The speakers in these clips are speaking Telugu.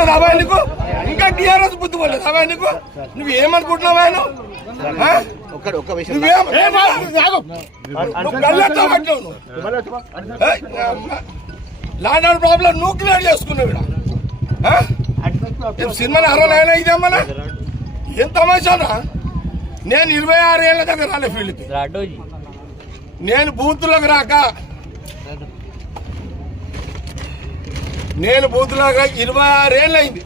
పోలేదు అబ్బాయి నీకు, ఇంకా టీఆర్ఎస్ బుద్ధి పోలేదు అబ్బాయి నీకు. నువ్వు ఏమనుకుంటున్నావా ల్యాండ్ ఆర్డర్ ప్రాబ్లం నువ్వు క్లియర్ చేసుకున్నావు ఇక్కడ సినిమాని అరవైనా ఇదేమన్నా ఏం తమాషానా. నేను 26 ఏళ్ళ దగ్గర రాలే ఫీల్డ్కి, నేను బూత్లోకి రాక 26 ఏళ్ళు అయింది.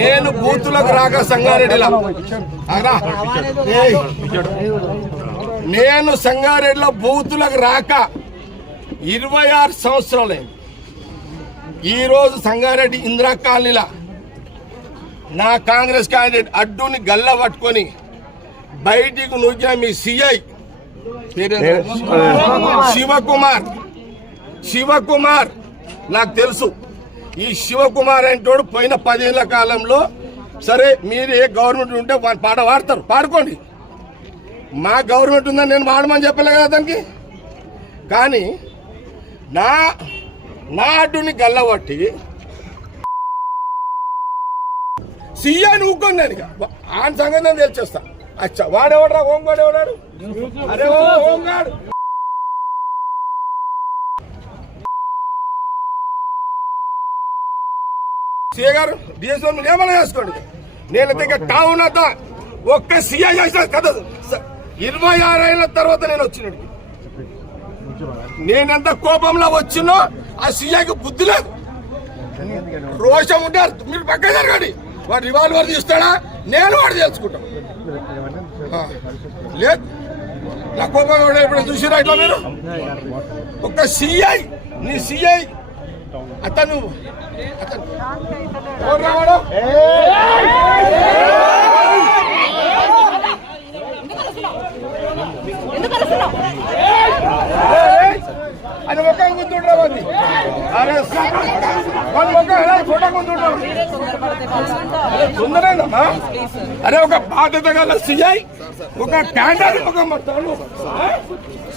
నేను బూత్లోకి రాక సంగారెడ్డిలో బూతులకు రాక 26 సంవత్సరాలైంది. ఈరోజు సంగారెడ్డి ఇందిరా కాలనీలా నా కాంగ్రెస్ క్యాండిడేట్ అడ్డుని గల్ల పట్టుకొని బయటికి నూకిన మీ సిఐ శివకుమార్ నాకు తెలుసు. ఈ శివకుమార్ అంటోడు పోయిన 10 ఏళ్ల కాలంలో, సరే మీరు ఏ గవర్నమెంట్ ఉంటే పాట పాడతారు, పాడుకోండి. మా గవర్నమెంట్ ఉందని నేను వాడమని చెప్పలే కదా దానికి. కానీ నా అడ్డుని గల్లబట్టి సీఐని ఊక్కొని నేను ఆయన సంగతి నేను తెలిచేస్తా. అచ్చా వాడేవాడరా హోంగాడు ఎవడాడు? అరే హోంగాడు సీఏ గారు డిఎస్ఓ ఏమైనా చేసుకోండి. నేనైతే ఇక టౌన్ అంతా ఒక్క సీఐ చేసిన కదా. 26 ఏళ్ళ తర్వాత నేను వచ్చినట్టు నేనెంత కోపంలో వచ్చినో ఆ సీఐకి బుద్ధి లేదు, రోషం ఉంటారు. మీరు పక్క జరగండి, వాడు రివాల్వర్ తీస్తాడా నేను వాడు తెలుసుకుంటాం. లేదు నా కోపం ఇప్పుడు చూసిరా ఇట్లా మీరు. ఒక సిఐ నీ సిఐ అతను రావాడు అని ఒక గుంతుండ్రా మంది. అరే ఫోటో గుంతుండ్రా సుందరేనమ్మా. అరే ఒక బాధ్యత గల సిఐ, ఒక క్యాండర్, ఒక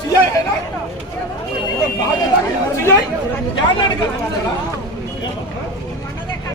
సిఐ బాధ్యత సిఐ క్యాండర్